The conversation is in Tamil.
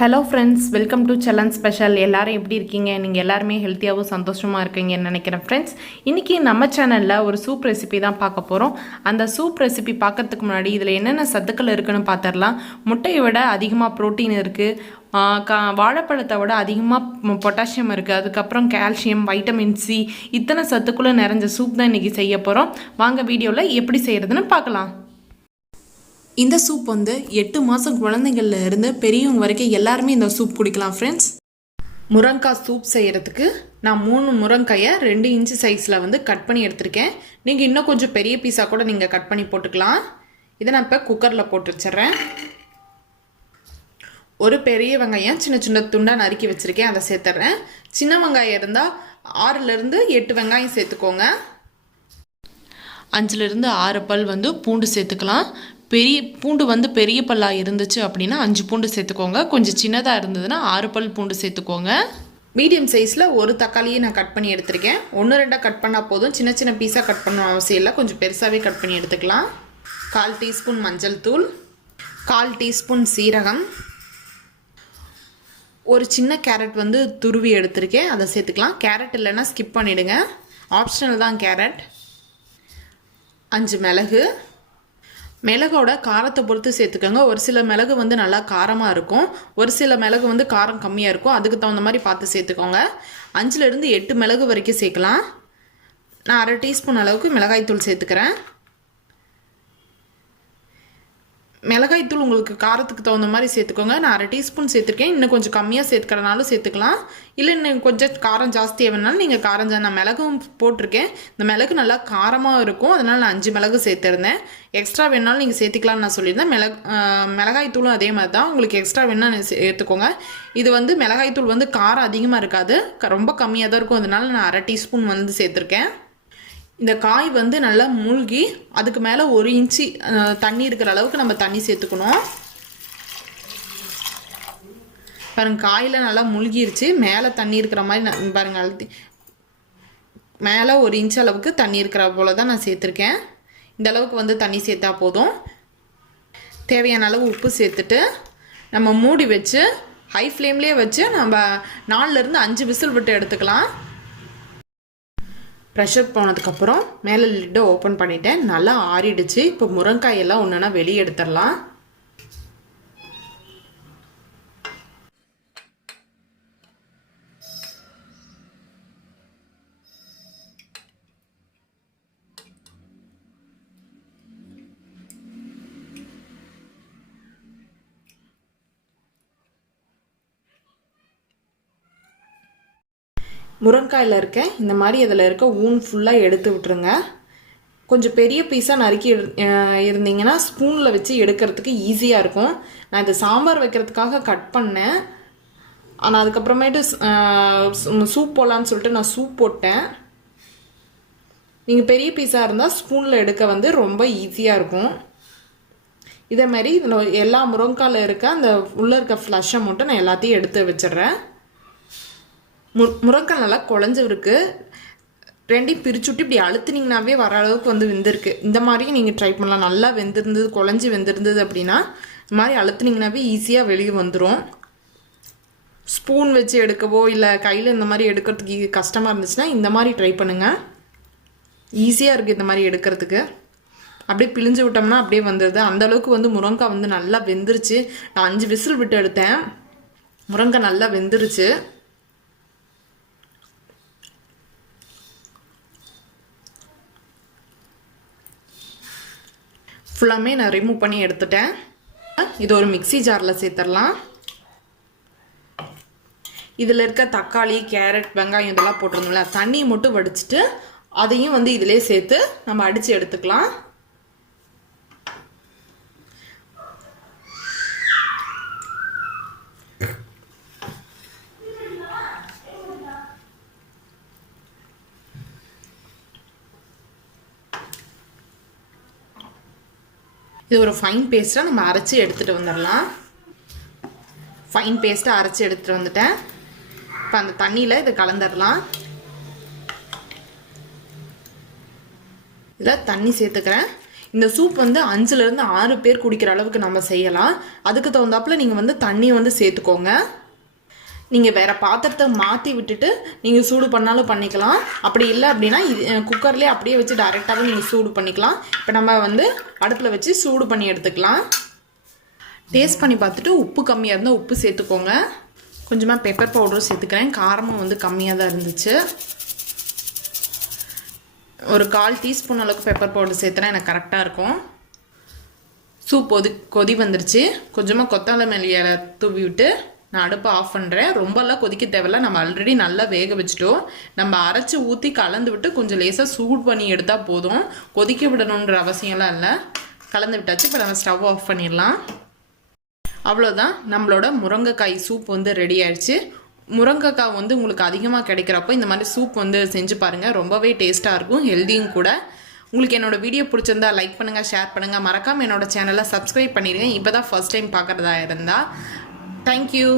Hello friends, welcome to Chellan special. எல்லாரும் எப்படி இருக்கீங்க? நீங்கள் எல்லாருமே ஹெல்த்தியாகவும் சந்தோஷமாக இருக்கீங்கன்னு நினைக்கிறேன் ஃப்ரெண்ட்ஸ். இன்றைக்கி நம்ம சேனலில் ஒரு சூப் ரெசிபி தான் பார்க்க போகிறோம். அந்த சூப் ரெசிபி பார்க்கறதுக்கு முன்னாடி இதில் என்னென்ன சத்துக்கள் இருக்குன்னு பார்த்துடலாம். முட்டையை விட அதிகமாக ப்ரோட்டீன் இருக்குது, வாழைப்பழத்தை விட அதிகமாக பொட்டாசியம் இருக்குது, அதுக்கப்புறம் கால்சியம், வைட்டமின் சி, இத்தனை சத்துக்குள்ளே நிறைஞ்ச சூப் தான் இன்றைக்கி செய்ய போகிறோம். வாங்க வீடியோவில் எப்படி செய்கிறதுன்னு பார்க்கலாம். இந்த சூப் 8 மாதம் குழந்தைங்கள்ல இருந்து பெரியவங்க வரைக்கும் எல்லாருமே இந்த சூப் குடிக்கலாம் ஃப்ரெண்ட்ஸ். முருங்காய் சூப் செய்கிறதுக்கு நான் 3 முருங்காயை 2 இன்ச்சு சைஸில் கட் பண்ணி எடுத்திருக்கேன். நீங்கள் இன்னும் கொஞ்சம் பெரிய பீஸாக கூட நீங்கள் கட் பண்ணி போட்டுக்கலாம். இதை நான் இப்போ குக்கரில் போட்டு வச்சிட்றேன். ஒரு பெரிய வெங்காயம் சின்ன சின்ன துண்டாக நறுக்கி வச்சுருக்கேன், அதை சேர்த்துட்றேன். சின்ன வெங்காயம் இருந்தால் 6லேருந்து 8 வெங்காயம் சேர்த்துக்கோங்க. 5லேருந்து 6 பல் பூண்டு சேர்த்துக்கலாம். பெரிய பூண்டு பெரிய பல்லாக இருந்துச்சு அப்படின்னா 5 பூண்டு சேர்த்துக்கோங்க. கொஞ்சம் சின்னதாக இருந்ததுன்னா 6 பல் பூண்டு சேர்த்துக்கோங்க. மீடியம் சைஸில் ஒரு தக்காளியை நான் கட் பண்ணி எடுத்திருக்கேன். 1-2 கட் பண்ணால் போதும், சின்ன சின்ன பீஸாக கட் பண்ண அவசியம் இல்லை, கொஞ்சம் பெருசாகவே கட் பண்ணி எடுத்துக்கலாம். 1/4 டீஸ்பூன் மஞ்சள் தூள், 1/4 டீஸ்பூன் சீரகம், ஒரு சின்ன கேரட் துருவி எடுத்திருக்கேன், அதை சேர்த்துக்கலாம். கேரட் இல்லைன்னா ஸ்கிப் பண்ணிவிடுங்க, ஆப்ஷனல் தான் கேரட். 5 மிளகு. மிளகோட காரத்தை பொறுத்து சேர்த்துக்கோங்க. ஒரு சில மிளகு நல்லா காரமாக இருக்கும், ஒரு சில மிளகு காரம் கம்மியாக இருக்கும், அதுக்கு தகுந்த மாதிரி பார்த்து சேர்த்துக்கோங்க. 5லேருந்து 8 மிளகு வரைக்கும் சேர்க்கலாம். நான் 1/2 டீஸ்பூன் அளவுக்கு மிளகாய்த்தூள் சேர்த்துக்கிறேன். மிளகாய்த்தூள் உங்களுக்கு காரத்துக்கு தகுந்த மாதிரி சேர்த்துக்கோங்க. நான் 1/2 டீஸ்பூன் சேர்த்துருக்கேன், இன்னும் கொஞ்சம் கம்மியாக சேர்த்துக்கிறனாலும் சேர்த்துக்கலாம், இல்லை இன்னும் கொஞ்சம் காரம் ஜாஸ்தியாக வேணாலும் நீங்கள் காரம் நான் மிளகும் போட்டிருக்கேன். இந்த மிளகு நல்லா காரமாக இருக்கும், அதனால் நான் 5 மிளகு சேர்த்துருந்தேன். எக்ஸ்ட்ரா வேணாலும் நீங்கள் சேர்த்துக்கலாம்னு நான் சொல்லியிருந்தேன். மிளகாய்த்தூளும் அதே மாதிரி தான், உங்களுக்கு எக்ஸ்ட்ரா வேணால் சேர்த்துக்கோங்க. இது மிளகாய்த்தூள் காரம் அதிகமாக இருக்காது, ரொம்ப கம்மியாக தான் இருக்கும், அதனால் நான் 1/2 டீஸ்பூன் சேர்த்துருக்கேன். இந்த காய் நல்லா மூழ்கி அதுக்கு மேலே 1 இன்ச்சு தண்ணி இருக்கிற அளவுக்கு நம்ம தண்ணி சேர்த்துக்கணும். பாருங்க, காயில் நல்லா மூழ்கிருச்சு, மேலே தண்ணி இருக்கிற மாதிரி பாருங்க, அழுத்தி மேலே 1 இன்ச் அளவுக்கு தண்ணி இருக்கிற போல தான் நான் சேர்த்துருக்கேன். இந்த அளவுக்கு தண்ணி சேர்த்தா போதும். தேவையான அளவு உப்பு சேர்த்துட்டு நம்ம மூடி வச்சு ஹை ஃப்ளேம்லேயே வச்சு நம்ம 4லேருந்து 5 விசில் விட்டு எடுத்துக்கலாம். ப்ரெஷர் போனதுக்கப்புறம் மேலே லிட்டை ஓப்பன் பண்ணிவிட்டேன், நல்லா ஆறிடுச்சு. இப்போ முருங்காயெல்லாம் ஒன்றுனா வெளியே எடுத்துடலாம். முருங்காயில் இருக்க இந்த மாதிரி அதில் இருக்க ஊன் ஃபுல்லாக எடுத்து விட்டுருங்க. கொஞ்சம் பெரிய பீஸாக நறுக்கி இருந்தீங்கன்னா ஸ்பூனில் வச்சு எடுக்கிறதுக்கு ஈஸியாக இருக்கும். நான் இது சாம்பார் வைக்கிறதுக்காக கட் பண்ணேன், ஆனால் அதுக்கப்புறமேட்டு சூப் போடலான்னு சொல்லிட்டு நான் சூப் போட்டேன். நீங்கள் பெரிய பீஸாக இருந்தால் ஸ்பூனில் எடுக்க ரொம்ப ஈஸியாக இருக்கும். இதே மாதிரி இதில் எல்லா முருங்காயில் இருக்க அந்த உள்ளே இருக்க ஃப்ளஷை மட்டும் நான் எல்லாத்தையும் எடுத்து வச்சிடுறேன். முருங்காய் நல்லா குழஞ்சிருக்கு, 2ஐயும் பிரிச்சுட்டு இப்படி அழுத்துனீங்கன்னாவே வர அளவுக்கு வெந்திருக்கு. இந்த மாதிரியும் நீங்கள் ட்ரை பண்ணலாம். நல்லா வெந்திருந்தது, குழஞ்சி வெந்திருந்தது அப்படின்னா இந்த மாதிரி அழுத்துனீங்கன்னாவே ஈஸியாக வெளியே வந்துடும். ஸ்பூன் வச்சு எடுக்கவோ இல்லை கையில் இந்த மாதிரி எடுக்கிறதுக்கு கஷ்டமாக இருந்துச்சுன்னா இந்த மாதிரி ட்ரை பண்ணுங்கள், ஈஸியாக இருக்குது இந்த மாதிரி எடுக்கிறதுக்கு. அப்படியே பிழிஞ்சு விட்டோம்னா அப்படியே வந்துடுது. அந்தளவுக்கு முருங்காய் நல்லா வெந்துருச்சு. நான் 5 விசில் விட்டு எடுத்தேன், முருங்காய் நல்லா வெந்துருச்சு. ஃபுல்லாமே நான் ரிமூவ் பண்ணி எடுத்துட்டேன். இது ஒரு மிக்ஸி ஜாரில் சேர்த்துடலாம். இதில் இருக்க தக்காளி, கேரட், வெங்காயம் இதெல்லாம் போட்டிருந்தோம்ல, தண்ணியை மட்டும் வடிச்சிட்டு அதையும் இதிலே சேர்த்து நம்ம அடித்து எடுத்துக்கலாம். இது ஒரு ஃபைன் பேஸ்ட்டாக நம்ம அரைச்சி எடுத்துகிட்டு வந்துடலாம். ஃபைன் பேஸ்ட்டாக அரைச்சி எடுத்துகிட்டு வந்துட்டேன். இப்போ அந்த தண்ணியில் இதை கலந்துடலாம். இதில் தண்ணி சேர்த்துக்கிறேன். இந்த சூப் வந்து 5லேருந்து 6 பேர் குடிக்கிற அளவுக்கு நம்ம செய்யலாம். அதுக்கு தகுந்தாப்புல நீங்கள் வந்து தண்ணி வந்து சேர்த்துக்கோங்க. நீங்கள் வேறு பாத்திரத்தை மாற்றி விட்டுட்டு நீங்கள் சூடு பண்ணாலும் பண்ணிக்கலாம். அப்படி இல்லை அப்படின்னா குக்கர்லேயே அப்படியே வச்சு டைரெக்டாகவே நீங்கள் சூடு பண்ணிக்கலாம். இப்போ நம்ம வந்து அடுப்பில் வச்சு சூடு பண்ணி எடுத்துக்கலாம். டேஸ்ட் பண்ணி பார்த்துட்டு உப்பு கம்மியாக இருந்தால் உப்பு சேர்த்துக்கோங்க. கொஞ்சமாக பெப்பர் பவுடரும் சேர்த்துக்கிறேன். காரமும் வந்து கம்மியாக தான் இருந்துச்சு. ஒரு 1/4 டீஸ்பூன் அளவுக்கு பெப்பர் பவுடர் சேர்த்துனா எனக்கு கரெக்டாக இருக்கும். சூப் கொதி வந்துருச்சு. கொஞ்சமாக கொத்தமல்லி இலை தூவி விட்டு நான் அடுப்பை ஆஃப் பண்ணுறேன். ரொம்பலாம் கொதிக்க தேவையில்ல. நம்ம ஆல்ரெடி நல்லா வேக வச்சுட்டோம். நம்ம அரைச்சி ஊற்றி கலந்து விட்டு கொஞ்சம் லேசாக சூடு பண்ணி எடுத்தால் போதும். கொதிக்க விடணுன்ற அவசியம்லாம் இல்லை. கலந்து விட்டாச்சு. இப்போ நம்ம ஸ்டவ் ஆஃப் பண்ணிடலாம். அவ்வளோதான், நம்மளோட முருங்கைக்காய் சூப் வந்து ரெடி ஆயிடுச்சு. முருங்கைக்காய் வந்து உங்களுக்கு அதிகமாக கிடைக்கிறப்போ இந்த மாதிரி சூப் வந்து செஞ்சு பாருங்கள். ரொம்பவே டேஸ்ட்டாக இருக்கும், ஹெல்தியும் கூட. உங்களுக்கு என்னோடய வீடியோ பிடிச்சிருந்தா லைக் பண்ணுங்கள், ஷேர் பண்ணுங்கள். மறக்காமல் என்னோடய சேனலை சப்ஸ்கிரைப் பண்ணிடுங்க இப்போ தான் ஃபர்ஸ்ட் டைம் பார்க்குறதா இருந்தால். தேங்க்யூ.